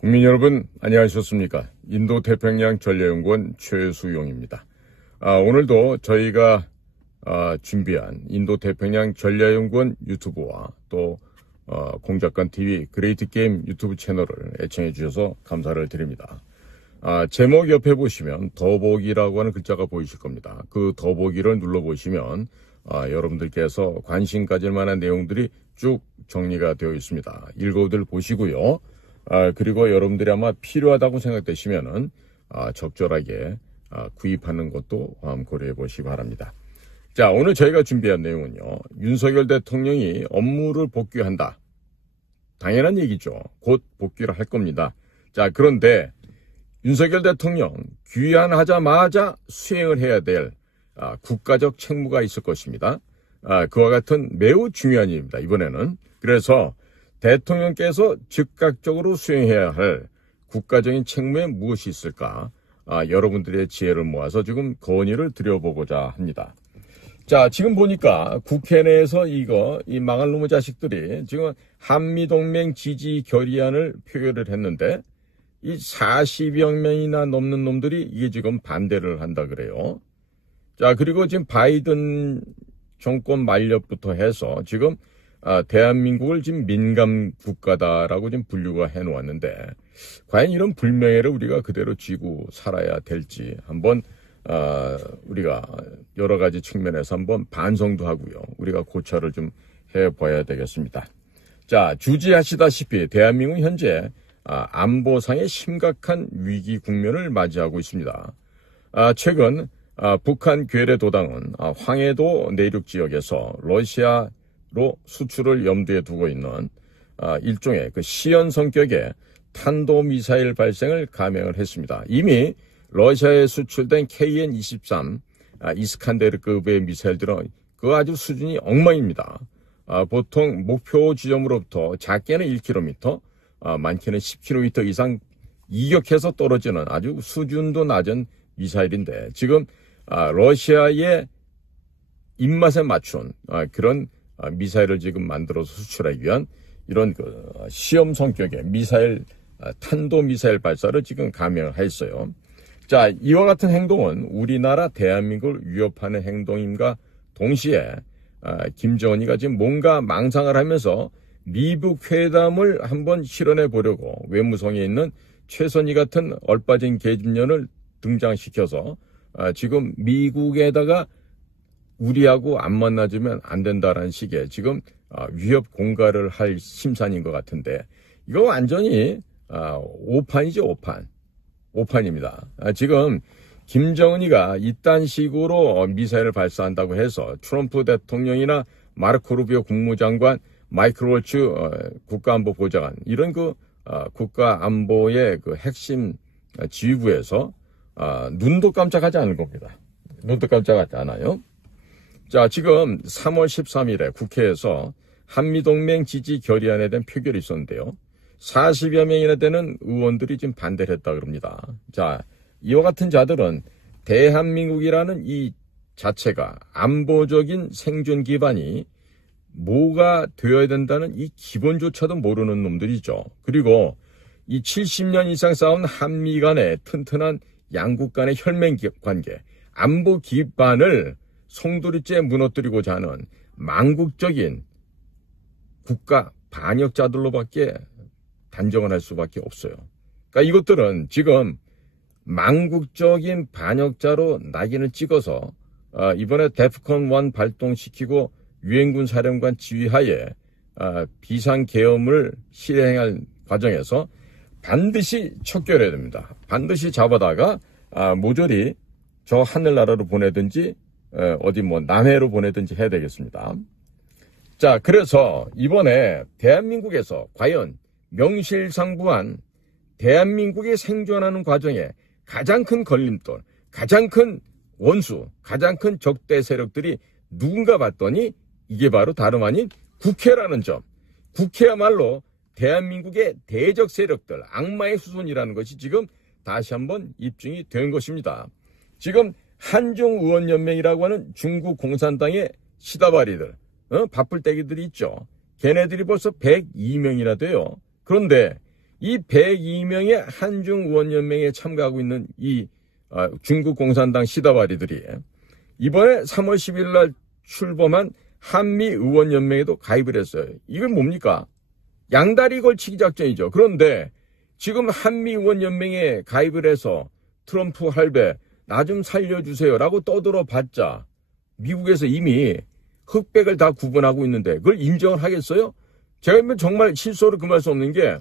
국민 여러분 안녕하셨습니까? 인도태평양 전략연구원 최수용입니다. 오늘도 저희가 준비한 인도태평양 전략연구원 유튜브와 또 공작관TV 그레이트게임 유튜브 채널을 애청해 주셔서 감사를 드립니다. 제목 옆에 보시면 더보기라고 하는 글자가 보이실 겁니다. 그 더보기를 눌러보시면 여러분들께서 관심 가질 만한 내용들이 쭉 정리가 되어 있습니다. 읽어들 보시고요. 그리고 여러분들이 아마 필요하다고 생각되시면은 적절하게 구입하는 것도 고려해 보시기 바랍니다. 자, 오늘 저희가 준비한 내용은요. 윤석열 대통령이 업무를 복귀한다. 당연한 얘기죠. 곧 복귀를 할 겁니다. 자, 그런데 윤석열 대통령 귀환하자마자 수행을 해야 될 국가적 책무가 있을 것입니다. 그와 같은 매우 중요한 일입니다. 이번에는. 그래서 대통령께서 즉각적으로 수행해야 할 국가적인 책무에 무엇이 있을까? 여러분들의 지혜를 모아서 지금 건의를 드려보고자 합니다. 자, 지금 보니까 국회 내에서 이 망할 놈의 자식들이 지금 한미동맹 지지 결의안을 표결을 했는데 이 40여 명이나 넘는 놈들이 이게 지금 반대를 한다 그래요. 자, 그리고 지금 바이든 정권 만렵부터 해서 지금 대한민국을 지금 민감 국가다라고 지금 분류가 해놓았는데 과연 이런 불명예를 우리가 그대로 쥐고 살아야 될지 한번 우리가 여러 가지 측면에서 한번 반성도 하고요. 우리가 고찰을 좀 해봐야 되겠습니다. 자, 주지하시다시피 대한민국은 현재 안보상의 심각한 위기 국면을 맞이하고 있습니다. 최근 북한 괴뢰 도당은 황해도 내륙 지역에서 러시아로 수출을 염두에 두고 있는 일종의 시연 성격의 탄도미사일 발생을 감행을 했습니다. 이미 러시아에 수출된 KN-23 이스칸데르급의 미사일들은 그 아주 수준이 엉망입니다. 보통 목표 지점으로부터 작게는 1km, 많게는 10km 이상 이격해서 떨어지는 아주 수준도 낮은 미사일인데 지금 러시아의 입맛에 맞춘 그런 미사일을 지금 만들어서 수출하기 위한 이런 시험 성격의 미사일, 탄도미사일 발사를 지금 감행을 했어요. 자, 이와 같은 행동은 우리나라 대한민국을 위협하는 행동임과 동시에 김정은이가 지금 뭔가 망상을 하면서 미북 회담을 한번 실현해 보려고 외무성에 있는 최선희 같은 얼빠진 계집년을 등장시켜서 지금 미국에다가 우리하고 안 만나주면 안 된다라는 식의 지금 위협 공갈을 할 심산인 것 같은데 이거 완전히 오판이죠. 오판입니다. 지금 김정은이가 이딴 식으로 미사일을 발사한다고 해서 트럼프 대통령이나 마르코 루비오 국무장관, 마이클 월츠 국가안보보좌관 이런 국가안보의 핵심 지휘부에서 눈도 깜짝하지 않을 겁니다. 눈도 깜짝하지 않아요. 자, 지금 3월 13일에 국회에서 한미동맹 지지 결의안에 대한 표결이 있었는데요. 40여 명이나 되는 의원들이 지금 반대를 했다 그럽니다. 자, 이와 같은 자들은 대한민국이라는 이 자체가 안보적인 생존 기반이 뭐가 되어야 된다는 이 기본조차도 모르는 놈들이죠. 그리고 이 70년 이상 싸운 한미 간의 튼튼한 양국 간의 혈맹 관계, 안보 기반을 송두리째 무너뜨리고자 하는 망국적인 국가 반역자들로밖에 단정을 할 수밖에 없어요. 그러니까 이것들은 지금 망국적인 반역자로 낙인을 찍어서 이번에 데프콘 1 발동시키고 유엔군 사령관 지휘하에 비상계엄을 실행할 과정에서 반드시 척결해야 됩니다. 반드시 잡아다가 모조리 저 하늘나라로 보내든지 어디 남해로 보내든지 해야 되겠습니다. 자, 그래서 이번에 대한민국에서 과연 명실상부한 대한민국이 생존하는 과정에 가장 큰 걸림돌, 가장 큰 원수, 가장 큰 적대 세력들이 누군가 봤더니 이게 바로 다름 아닌 국회라는 점. 국회야말로 대한민국의 대적 세력들, 악마의 후손이라는 것이 지금 다시 한번 입증이 된 것입니다. 지금 한중의원연맹이라고 하는 중국 공산당의 시다바리들, 바쁠 때기들이 있죠. 걔네들이 벌써 102명이나 돼요. 그런데 이 102명의 한중의원연맹에 참가하고 있는 이 중국 공산당 시다바리들이 이번에 3월 10일 날 출범한 한미의원연맹에도 가입을 했어요. 이건 뭡니까? 양다리 걸치기 작전이죠. 그런데 지금 한미의원연맹에 가입을 해서 트럼프 할배 나 좀 살려주세요라고 떠들어봤자 미국에서 이미 흑백을 다 구분하고 있는데 그걸 인정을 하겠어요? 제가 정말 실소로 금할 수 없는 게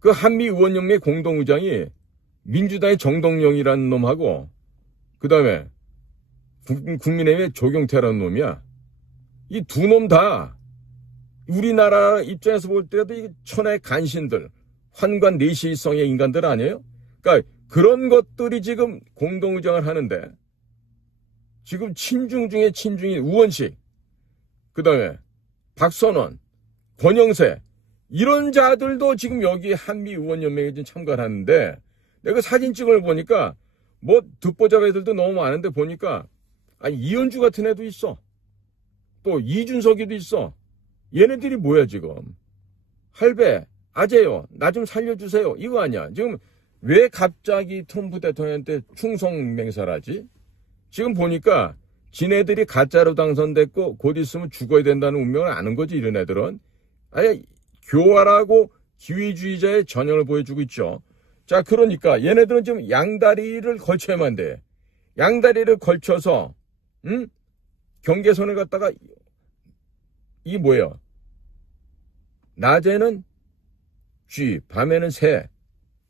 그 한미의원연맹 공동의장이 민주당의 정동영이라는 놈하고 그 다음에 국민의힘의 조경태라는 놈이야. 이 두 놈 다 우리나라 입장에서 볼 때도 이 천하의 간신들, 환관 내시성의 인간들 아니에요? 그러니까 그런 것들이 지금 공동의장을 하는데 지금 친중 중에 친중인 우원식, 그 다음에 박선원, 권영세 이런 자들도 지금 여기 한미의원연맹에 지금 참가를 하는데 내가 사진 찍을 보니까 뭐 듣보잡 애들도 너무 많은데 보니까 이현주 같은 애도 있어. 또 이준석이도 있어. 얘네들이 뭐야 지금. 할배 아재요 나 좀 살려주세요 이거 아니야. 지금 왜 갑자기 트럼프 대통령한테 충성 맹세를 하지? 지금 보니까 지네들이 가짜로 당선됐고 곧 있으면 죽어야 된다는 운명을 아는 거지. 이런 애들은 아예 교활하고 기회주의자의 전형을 보여주고 있죠. 자, 그러니까 얘네들은 지금 양다리를 걸쳐야만 돼. 양다리를 걸쳐서 경계선을 갖다가 이 뭐예요? 낮에는 쥐, 밤에는 새,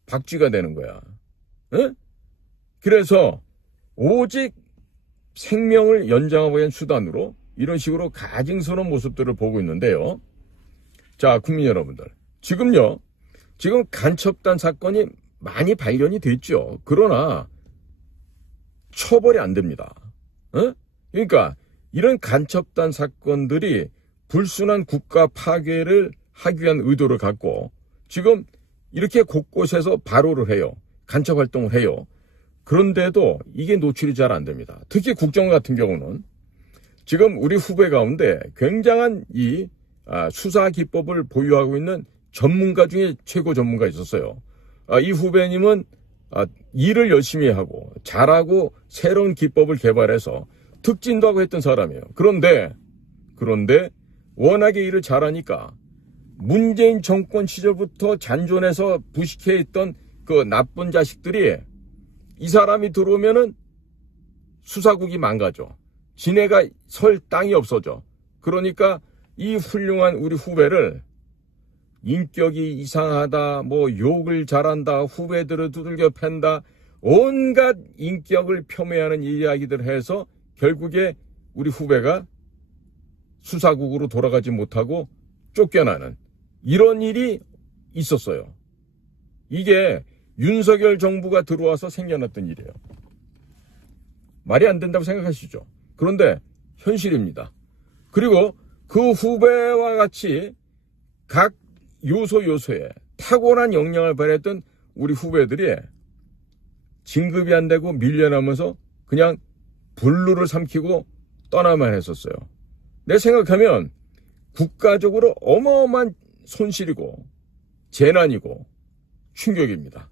박쥐가 되는 거야. 응? 그래서 오직 생명을 연장하기 위한 수단으로 이런 식으로 가증스러운 모습들을 보고 있는데요. 자, 국민 여러분들. 지금 간첩단 사건이 많이 발견이 됐죠. 그러나 처벌이 안 됩니다. 그러니까 이런 간첩단 사건들이 불순한 국가 파괴를 하기 위한 의도를 갖고 지금 이렇게 곳곳에서 발호를 해요. 간첩 활동을 해요. 그런데도 이게 노출이 잘 안 됩니다. 특히 국정 같은 경우는 지금 우리 후배 가운데 굉장한 이 수사 기법을 보유하고 있는 전문가 중에 최고 전문가 있었어요. 이 후배님은 일을 열심히 하고 잘하고 새로운 기법을 개발해서 특진도 하고 했던 사람이에요. 그런데 워낙에 일을 잘하니까 문재인 정권 시절부터 잔존해서 부식해 있던 그 나쁜 자식들이 이 사람이 들어오면은 수사국이 망가져. 지네가 설 땅이 없어져. 그러니까 이 훌륭한 우리 후배를 인격이 이상하다, 뭐 욕을 잘한다, 후배들을 두들겨 팬다, 온갖 인격을 폄훼하는 이야기들을 해서 결국에 우리 후배가 수사국으로 돌아가지 못하고 쫓겨나는 이런 일이 있었어요. 이게 윤석열 정부가 들어와서 생겨났던 일이에요. 말이 안 된다고 생각하시죠? 그런데 현실입니다. 그리고 그 후배와 같이 각 요소에 탁월한 역량을 발휘했던 우리 후배들이 진급이 안 되고 밀려나면서 그냥 불루를 삼키고 떠나만 했었어요. 내 생각하면 국가적으로 어마어마한 손실이고 재난이고 충격입니다.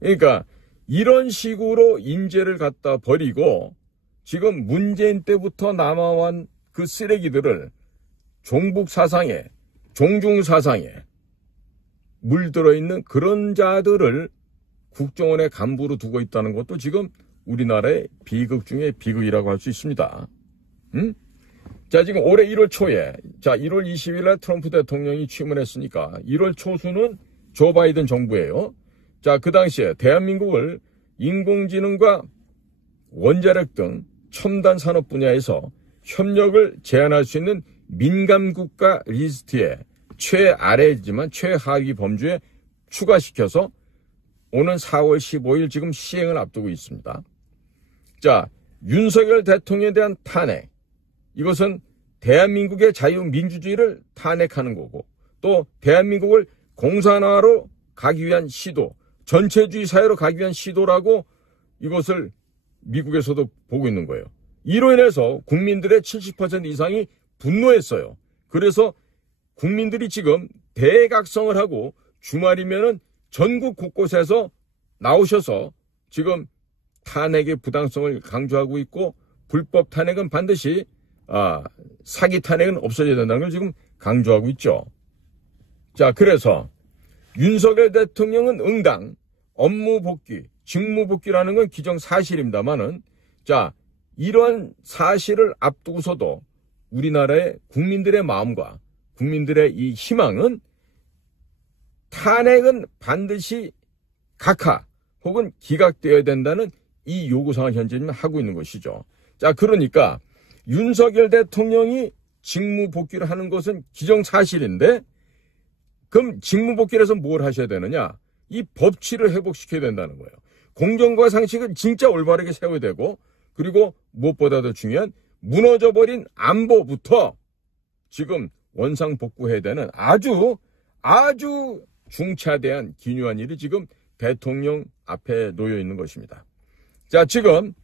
그러니까 이런 식으로 인재를 갖다 버리고 지금 문재인 때부터 남아온 그 쓰레기들을 종북 사상에 종중 사상에 물들어 있는 그런 자들을 국정원의 간부로 두고 있다는 것도 지금 우리나라의 비극 중에 비극이라고 할 수 있습니다. 자, 지금 올해 1월 초에 1월 20일 날 트럼프 대통령이 취임을 했으니까 1월 초수는 조 바이든 정부예요. 자, 그 당시에 대한민국을 인공지능과 원자력 등 첨단 산업 분야에서 협력을 제한할 수 있는 민감 국가 리스트에 최아래지만 최하위 범주에 추가시켜서 오는 4월 15일 지금 시행을 앞두고 있습니다. 자, 윤석열 대통령에 대한 탄핵. 이것은 대한민국의 자유민주주의를 탄핵하는 거고 또 대한민국을 공산화로 가기 위한 시도, 전체주의 사회로 가기 위한 시도라고 이것을 미국에서도 보고 있는 거예요. 이로 인해서 국민들의 70% 이상이 분노했어요. 그래서 국민들이 지금 대각성을 하고 주말이면은 전국 곳곳에서 나오셔서 지금 탄핵의 부당성을 강조하고 있고, 불법 탄핵은 반드시 사기 탄핵은 없어져야 된다는 걸 지금 강조하고 있죠. 자, 그래서 윤석열 대통령은 응당, 업무 복귀, 직무 복귀라는 건 기정사실입니다만은, 자, 이런 사실을 앞두고서도 우리나라의 국민들의 마음과 국민들의 이 희망은 탄핵은 반드시 각하 혹은 기각되어야 된다는 이 요구사항을 현재 하고 있는 것이죠. 자, 그러니까 윤석열 대통령이 직무 복귀를 하는 것은 기정사실인데, 그럼 직무 복귀를 해서 뭘 하셔야 되느냐? 이 법치를 회복시켜야 된다는 거예요. 공정과 상식을 진짜 올바르게 세워야 되고, 그리고 무엇보다도 중요한 무너져버린 안보부터 지금 원상복구해야 되는 아주 중차대한 기묘한 일이 지금 대통령 앞에 놓여 있는 것입니다. 자, 지금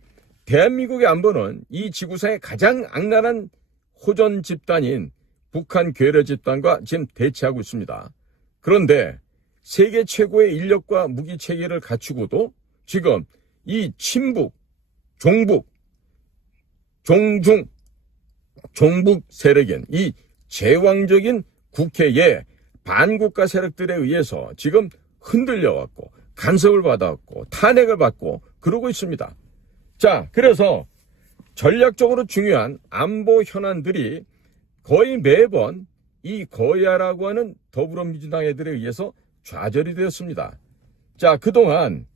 대한민국의 안보는 이 지구상의 가장 악랄한 호전 집단인 북한 괴뢰 집단과 지금 대치하고 있습니다. 그런데 세계 최고의 인력과 무기 체계를 갖추고도 지금 이 친북, 종북, 종북 세력인 이 제왕적인 국회의 반국가 세력들에 의해서 지금 흔들려왔고 간섭을 받아왔고 탄핵을 받고 그러고 있습니다. 자, 그래서 전략적으로 중요한 안보 현안들이 거의 매번 이 거야라고 하는 더불어민주당 애들에 의해서 좌절이 되었습니다. 자, 그동안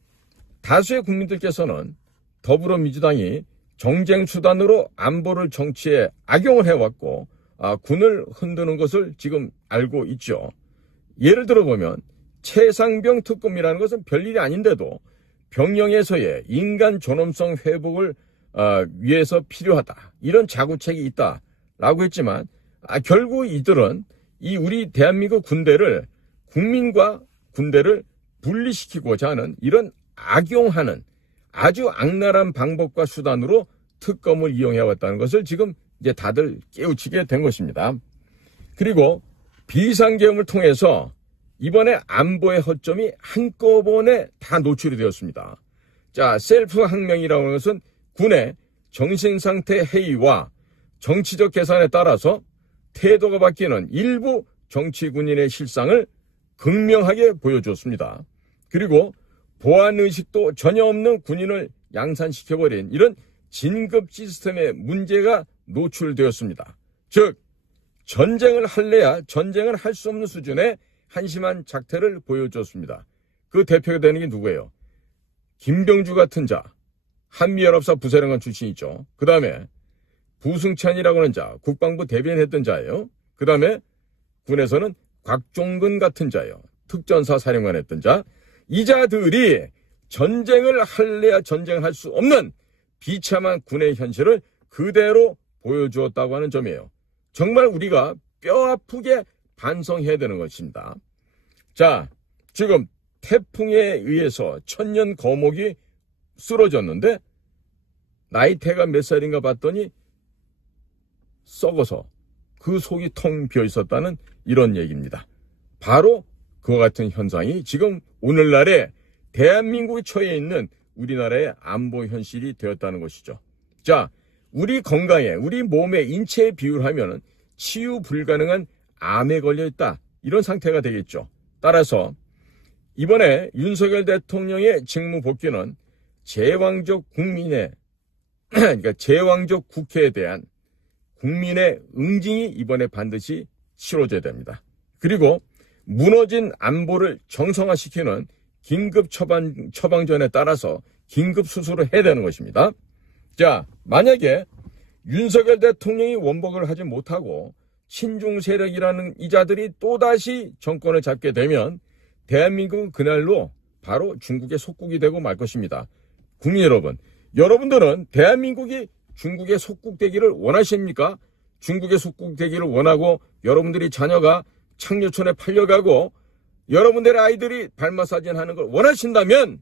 다수의 국민들께서는 더불어민주당이 정쟁 수단으로 안보를 정치에 악용을 해왔고 군을 흔드는 것을 지금 알고 있죠. 예를 들어보면 최상병 특검이라는 것은 별일이 아닌데도 병영에서의 인간 존엄성 회복을 위해서 필요하다, 이런 자구책이 있다라고 했지만 결국 이들은 이 우리 대한민국 군대를, 국민과 군대를 분리시키고자 하는 이런 악용하는 아주 악랄한 방법과 수단으로 특검을 이용해왔다는 것을 지금 이제 다들 깨우치게 된 것입니다. 그리고 비상계엄을 통해서 이번에 안보의 허점이 한꺼번에 다 노출이 되었습니다. 자, 셀프 항명이라고 하는 것은 군의 정신상태 해이와 정치적 계산에 따라서 태도가 바뀌는 일부 정치 군인의 실상을 극명하게 보여주었습니다. 그리고 보안의식도 전혀 없는 군인을 양산시켜버린 이런 진급 시스템의 문제가 노출되었습니다. 즉, 전쟁을 할래야 전쟁을 할 수 없는 수준의 한심한 작태를 보여줬습니다. 그 대표가 되는 게 누구예요? 김병주 같은 자, 한미연합사 부사령관 출신이죠. 그 다음에 부승찬이라고 하는 자, 국방부 대변했던 자예요. 그 다음에 군에서는 곽종근 같은 자예요. 특전사 사령관 했던 자. 이 자들이 전쟁을 할래야 전쟁을 할 수 없는 비참한 군의 현실을 그대로 보여주었다고 하는 점이에요. 정말 우리가 뼈아프게 반성해야 되는 것입니다. 자, 지금 태풍에 의해서 천년 거목이 쓰러졌는데 나이테가 몇 살인가 봤더니 썩어서 그 속이 텅 비어 있었다는 이런 얘기입니다. 바로 그와 같은 현상이 지금 오늘날에 대한민국에 처해 있는 우리나라의 안보 현실이 되었다는 것이죠. 자, 우리 건강에, 우리 몸의 인체에 비유하면 치유 불가능한 암에 걸려 있다, 이런 상태가 되겠죠. 따라서 이번에 윤석열 대통령의 직무 복귀는 제왕적 국민의 그러니까 제왕적 국회에 대한 국민의 응징이 이번에 반드시 치러져야 됩니다. 그리고 무너진 안보를 정상화시키는 긴급 처방전에 따라서 긴급 수술을 해야 되는 것입니다. 자, 만약에 윤석열 대통령이 원복을 하지 못하고 친중 세력이라는 이자들이 또다시 정권을 잡게 되면 대한민국은 그날로 바로 중국의 속국이 되고 말 것입니다. 국민 여러분, 여러분들은 대한민국이 중국의 속국되기를 원하십니까? 중국의 속국되기를 원하고 여러분들이 자녀가 창녀촌에 팔려가고 여러분들의 아이들이 발마사진 하는 걸 원하신다면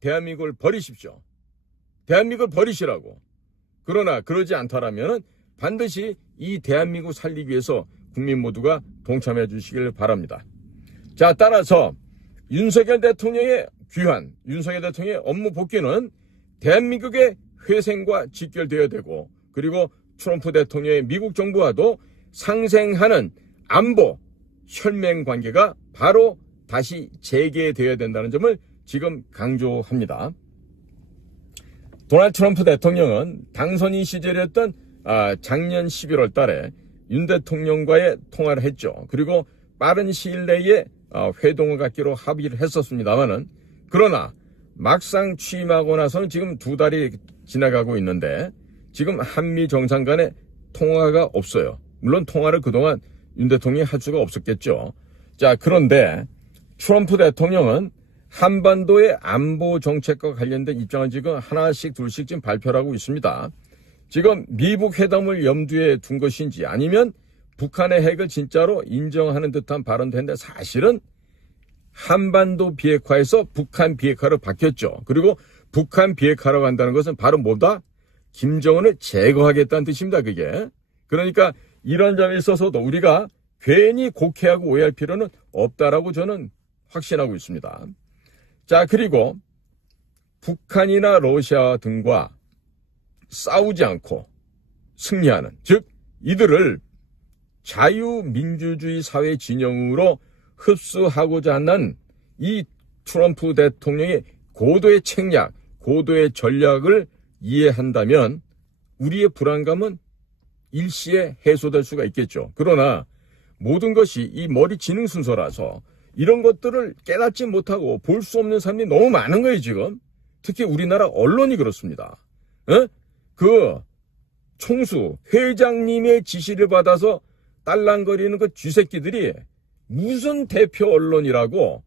대한민국을 버리십시오. 대한민국을 버리시라고. 그러나 그러지 않더라면 반드시 이 대한민국 살리기 위해서 국민 모두가 동참해 주시길 바랍니다. 자, 따라서 윤석열 대통령의 귀환, 윤석열 대통령의 업무 복귀는 대한민국의 회생과 직결되어야 되고, 그리고 트럼프 대통령의 미국 정부와도 상생하는 안보 혈맹 관계가 바로 다시 재개되어야 된다는 점을 지금 강조합니다. 도널드 트럼프 대통령은 당선인 시절이었던 작년 11월 달에 윤 대통령과의 통화를 했죠. 그리고 빠른 시일 내에 회동을 갖기로 합의를 했었습니다만은, 그러나 막상 취임하고 나서는 지금 2달이 지나가고 있는데 지금 한미 정상 간의 통화가 없어요. 물론 통화를 그동안 윤 대통령이 할 수가 없었겠죠. 자, 그런데 트럼프 대통령은 한반도의 안보 정책과 관련된 입장을 지금 하나씩 둘씩 지금 발표를 하고 있습니다. 지금 미북 회담을 염두에 둔 것인지 아니면 북한의 핵을 진짜로 인정하는 듯한 발언도 했는데, 사실은 한반도 비핵화에서 북한 비핵화로 바뀌었죠. 그리고 북한 비핵화라고 한다는 것은 바로 뭐다? 김정은을 제거하겠다는 뜻입니다, 그게. 그러니까 이런 점에 있어서도 우리가 괜히 곡해하고 오해할 필요는 없다라고 저는 확신하고 있습니다. 자, 그리고 북한이나 러시아 등과 싸우지 않고 승리하는, 즉 이들을 자유민주주의 사회 진영으로 흡수하고자 하는 이 트럼프 대통령의 고도의 책략, 고도의 전략을 이해한다면 우리의 불안감은 일시에 해소될 수가 있겠죠. 그러나 모든 것이 이 머리 지능 순서라서 이런 것들을 깨닫지 못하고 볼 수 없는 사람이 너무 많은 거예요, 지금. 특히 우리나라 언론이 그렇습니다. 그 총수 회장님의 지시를 받아서 딸랑거리는 그 쥐새끼들이 무슨 대표 언론이라고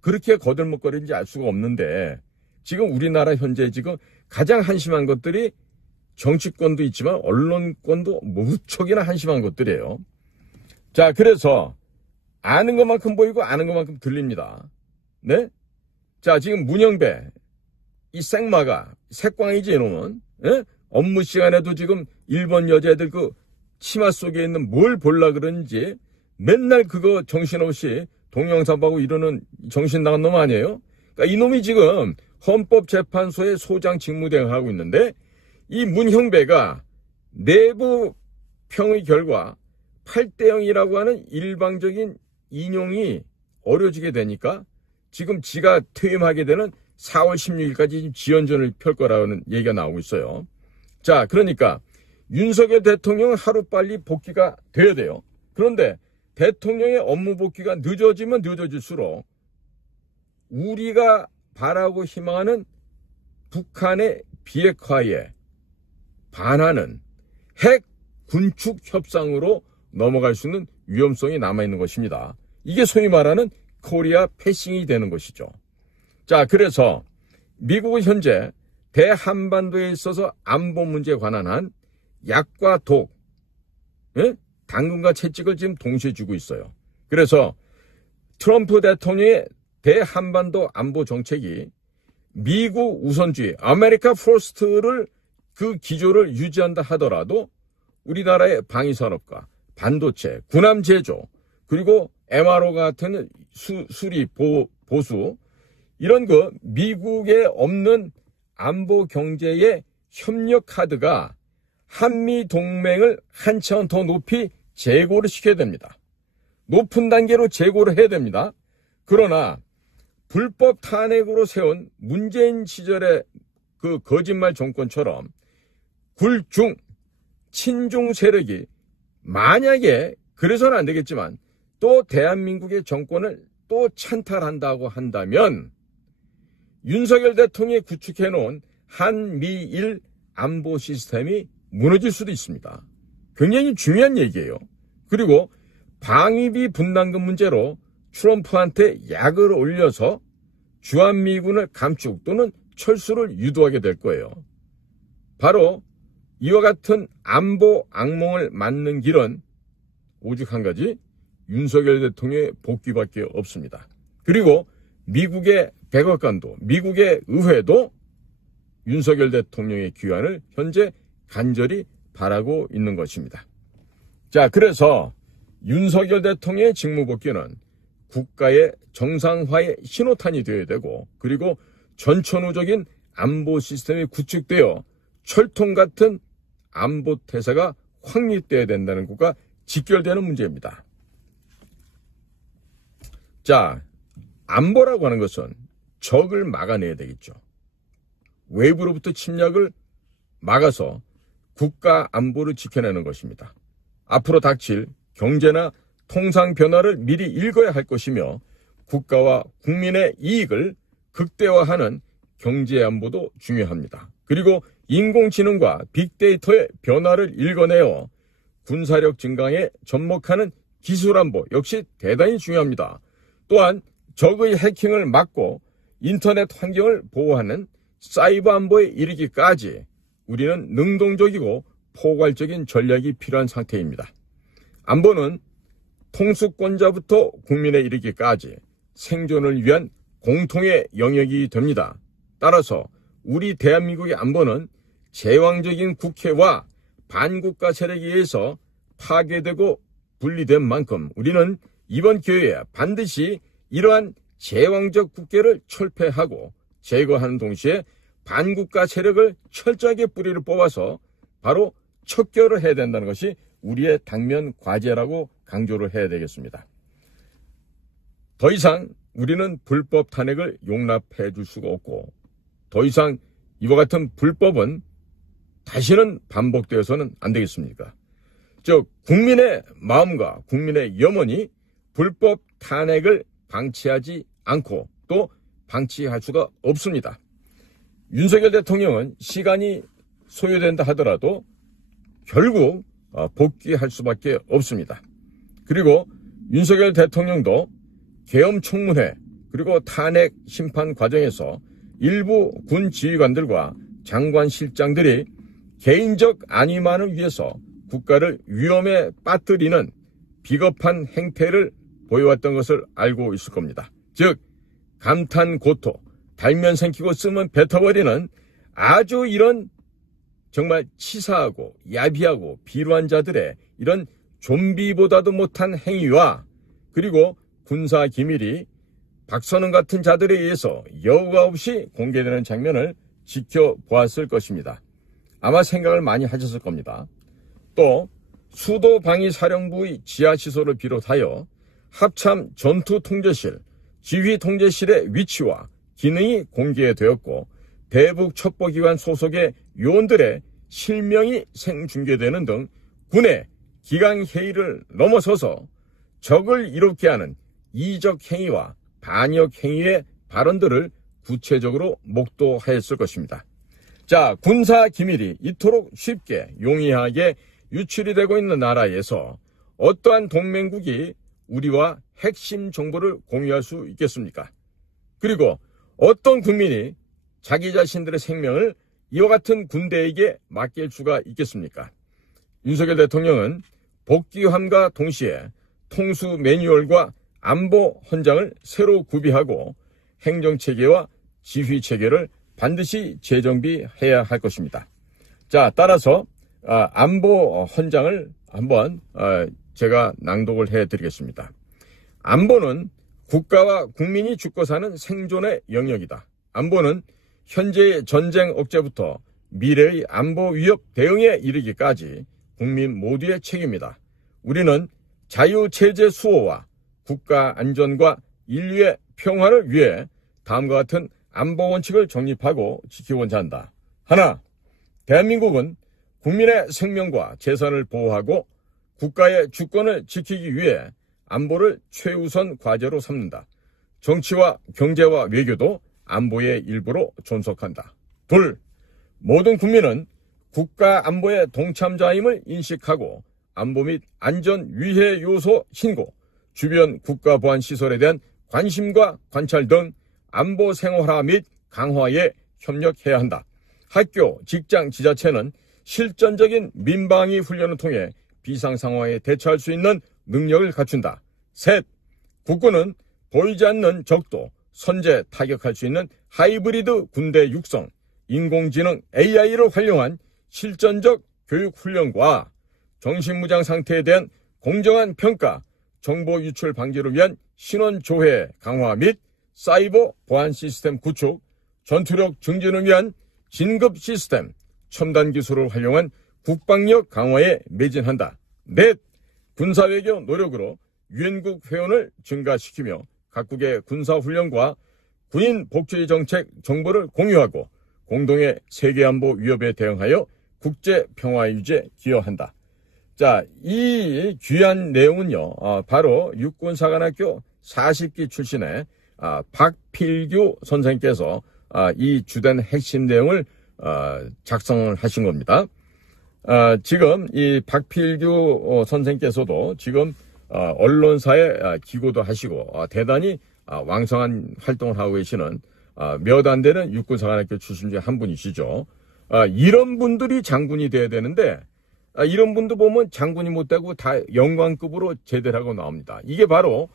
그렇게 거들먹거리는지 알 수가 없는데, 지금 우리나라 현재 지금 가장 한심한 것들이 정치권도 있지만 언론권도 무척이나 한심한 것들이에요. 자, 그래서 아는 것만큼 보이고 아는 것만큼 들립니다. 네? 자, 지금 문영배, 이 생마가, 색광이지 이놈은, 업무 시간에도 지금 일본 여자애들 그 치마 속에 있는 뭘 볼라 그러는지 맨날 그거 정신없이 동영상 보고 이러는 정신 나간 놈 아니에요? 그러니까 이놈이 지금 헌법재판소의 소장 직무대행을 하고 있는데, 이 문형배가 내부 평의 결과 8대0이라고 하는 일방적인 인용이 어려지게 되니까 지금 지가 퇴임하게 되는 4월 16일까지 지연전을 펼 거라는 얘기가 나오고 있어요. 자, 그러니까 윤석열 대통령은 하루빨리 복귀가 돼야 돼요. 그런데 대통령의 업무 복귀가 늦어지면 늦어질수록 우리가 바라고 희망하는 북한의 비핵화에 반하는 핵 군축 협상으로 넘어갈 수 있는 위험성이 남아있는 것입니다. 이게 소위 말하는 코리아 패싱이 되는 것이죠. 자, 그래서 미국은 현재 대한반도에 있어서 안보 문제에 관한 한 약과 독, 당근과 채찍을 지금 동시에 주고 있어요. 그래서 트럼프 대통령의 대한반도 안보 정책이 미국 우선주의, 아메리카 포스트를 그 기조를 유지한다 하더라도 우리나라의 방위산업과 반도체, 군함 제조, 그리고 MRO 같은 수리, 보수, 이런 그 미국에 없는 안보 경제의 협력 카드가 한미 동맹을 한 차원 더 높이 재고를 시켜야 됩니다. 높은 단계로 재고를 해야 됩니다. 그러나 불법 탄핵으로 세운 문재인 시절의 그 거짓말 정권처럼 굴중, 친중 세력이 만약에, 그래서는 안 되겠지만 또 대한민국의 정권을 또 찬탈한다고 한다면 윤석열 대통령이 구축해놓은 한미일 안보 시스템이 무너질 수도 있습니다. 굉장히 중요한 얘기예요. 그리고 방위비 분담금 문제로 트럼프한테 약을 올려서 주한미군을 감축 또는 철수를 유도하게 될 거예요. 바로 이와 같은 안보 악몽을 맞는 길은 오직 한 가지, 윤석열 대통령의 복귀밖에 없습니다. 그리고 미국의 백악관도, 미국의 의회도 윤석열 대통령의 귀환을 현재 간절히 바라고 있는 것입니다. 자, 그래서 윤석열 대통령의 직무복귀는 국가의 정상화의 신호탄이 되어야 되고, 그리고 전천후적인 안보 시스템이 구축되어 철통 같은 안보 태세가 확립되어야 된다는 것과 직결되는 문제입니다. 자, 안보라고 하는 것은 적을 막아내야 되겠죠. 외부로부터 침략을 막아서 국가 안보를 지켜내는 것입니다. 앞으로 닥칠 경제나 통상 변화를 미리 읽어야 할 것이며, 국가와 국민의 이익을 극대화하는 경제 안보도 중요합니다. 그리고 인공지능과 빅데이터의 변화를 읽어내어 군사력 증강에 접목하는 기술 안보 역시 대단히 중요합니다. 또한 적의 해킹을 막고 인터넷 환경을 보호하는 사이버 안보에 이르기까지 우리는 능동적이고 포괄적인 전략이 필요한 상태입니다. 안보는 통수권자부터 국민에 이르기까지 생존을 위한 공통의 영역이 됩니다. 따라서 우리 대한민국의 안보는 제왕적인 국회와 반국가 세력에 의해서 파괴되고 분리된 만큼 우리는 이번 기회에 반드시 이러한 제왕적 국회를 철폐하고 제거하는 동시에 반국가 세력을 철저하게 뿌리를 뽑아서 바로 척결을 해야 된다는 것이 우리의 당면 과제라고 강조를 해야 되겠습니다. 더 이상 우리는 불법 탄핵을 용납해 줄 수가 없고, 더 이상 이와 같은 불법은 다시는 반복되어서는 안 되겠습니까? 즉, 국민의 마음과 국민의 염원이 불법 탄핵을 방치하지 않고 또 방치할 수가 없습니다. 윤석열 대통령은 시간이 소요된다 하더라도 결국 복귀할 수밖에 없습니다. 그리고 윤석열 대통령도 계엄 청문회 그리고 탄핵 심판 과정에서 일부 군 지휘관들과 장관 실장들이 개인적 안위만을 위해서 국가를 위험에 빠뜨리는 비겁한 행태를 보여왔던 것을 알고 있을 겁니다. 즉, 감탄 고토, 달면 생기고 쓰면 뱉어버리는 아주 이런 정말 치사하고 야비하고 비루한 자들의 이런 좀비보다도 못한 행위와, 그리고 군사 기밀이 박선원 같은 자들에 의해서 여과 없이 공개되는 장면을 지켜보았을 것입니다. 아마 생각을 많이 하셨을 겁니다. 또 수도방위사령부의 지하시설을 비롯하여 합참 전투통제실, 지휘통제실의 위치와 기능이 공개되었고, 대북 첩보기관 소속의 요원들의 실명이 생중계되는 등 군의 기강회의를 넘어서서 적을 이롭게 하는 이적 행위와 반역 행위의 발언들을 구체적으로 목도하였을 것입니다. 자, 군사 기밀이 이토록 쉽게 용이하게 유출이 되고 있는 나라에서 어떠한 동맹국이 우리와 핵심 정보를 공유할 수 있겠습니까? 그리고 어떤 국민이 자기 자신들의 생명을 이와 같은 군대에게 맡길 수가 있겠습니까? 윤석열 대통령은 복귀함과 동시에 통수 매뉴얼과 안보 헌장을 새로 구비하고 행정체계와 지휘체계를 반드시 재정비해야 할 것입니다. 자, 따라서 안보 헌장을 한번 제가 낭독을 해드리겠습니다. 안보는 국가와 국민이 죽고 사는 생존의 영역이다. 안보는 현재의 전쟁 억제부터 미래의 안보 위협 대응에 이르기까지 국민 모두의 책임이다. 우리는 자유체제 수호와 국가 안전과 인류의 평화를 위해 다음과 같은 안보 원칙을 정립하고 지키고자 한다. 하나, 대한민국은 국민의 생명과 재산을 보호하고 국가의 주권을 지키기 위해 안보를 최우선 과제로 삼는다. 정치와 경제와 외교도 안보의 일부로 존속한다. 둘, 모든 국민은 국가 안보의 동참자임을 인식하고 안보 및 안전 위해 요소 신고, 주변 국가 보안 시설에 대한 관심과 관찰 등 안보 생활화 및 강화에 협력해야 한다. 학교, 직장, 지자체는 실전적인 민방위 훈련을 통해 비상 상황에 대처할 수 있는 능력을 갖춘다. 셋, 국군은 보이지 않는 적도 선제 타격할 수 있는 하이브리드 군대 육성, 인공지능 AI를 활용한 실전적 교육 훈련과 정신무장 상태에 대한 공정한 평가, 정보 유출 방지를 위한 신원 조회 강화 및 사이버 보안 시스템 구축, 전투력 증진을 위한 진급 시스템, 첨단 기술을 활용한 국방력 강화에 매진한다. 넷, 군사외교 노력으로 유엔국 회원을 증가시키며 각국의 군사훈련과 군인 복지 정책 정보를 공유하고 공동의 세계안보 위협에 대응하여 국제평화 유지에 기여한다. 자, 이 귀한 내용은요, 바로 육군사관학교 40기 출신의 박필규 선생께서 이 주된 핵심 내용을 작성을 하신 겁니다. 지금 이 박필규 선생께서도 지금 언론사에 기고도 하시고 대단히 왕성한 활동을 하고 계시는 몇 안 되는 육군사관학교 출신 중에 한 분이시죠. 이런 분들이 장군이 돼야 되는데 이런 분도 보면 장군이 못되고 다 영광급으로 제대를 하고 나옵니다. 이게 바로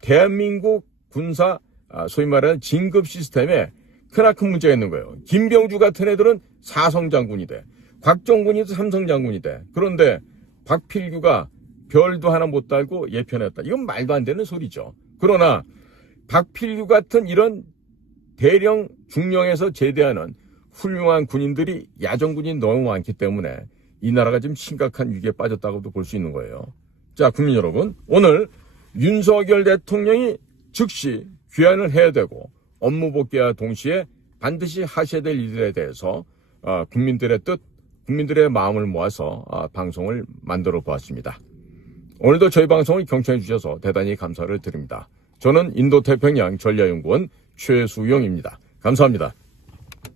대한민국 군사 소위 말하는 진급 시스템에 크나큰 문제가 있는 거예요. 김병주 같은 애들은 사성장군이 돼. 곽종군이도 삼성장군이 돼. 그런데 박필규가 별도 하나 못 달고 예편했다. 이건 말도 안 되는 소리죠. 그러나 박필규 같은 이런 대령 중령에서 제대하는 훌륭한 군인들이 야전군이 너무 많기 때문에 이 나라가 지금 심각한 위기에 빠졌다고도 볼 수 있는 거예요. 자, 국민 여러분, 오늘 윤석열 대통령이 즉시 귀환을 해야 되고 업무 복귀와 동시에 반드시 하셔야 될 일들에 대해서 국민들의 뜻, 국민들의 마음을 모아서 방송을 만들어 보았습니다. 오늘도 저희 방송을 경청해 주셔서 대단히 감사를 드립니다. 저는 인도태평양 전략연구원 최수용입니다. 감사합니다.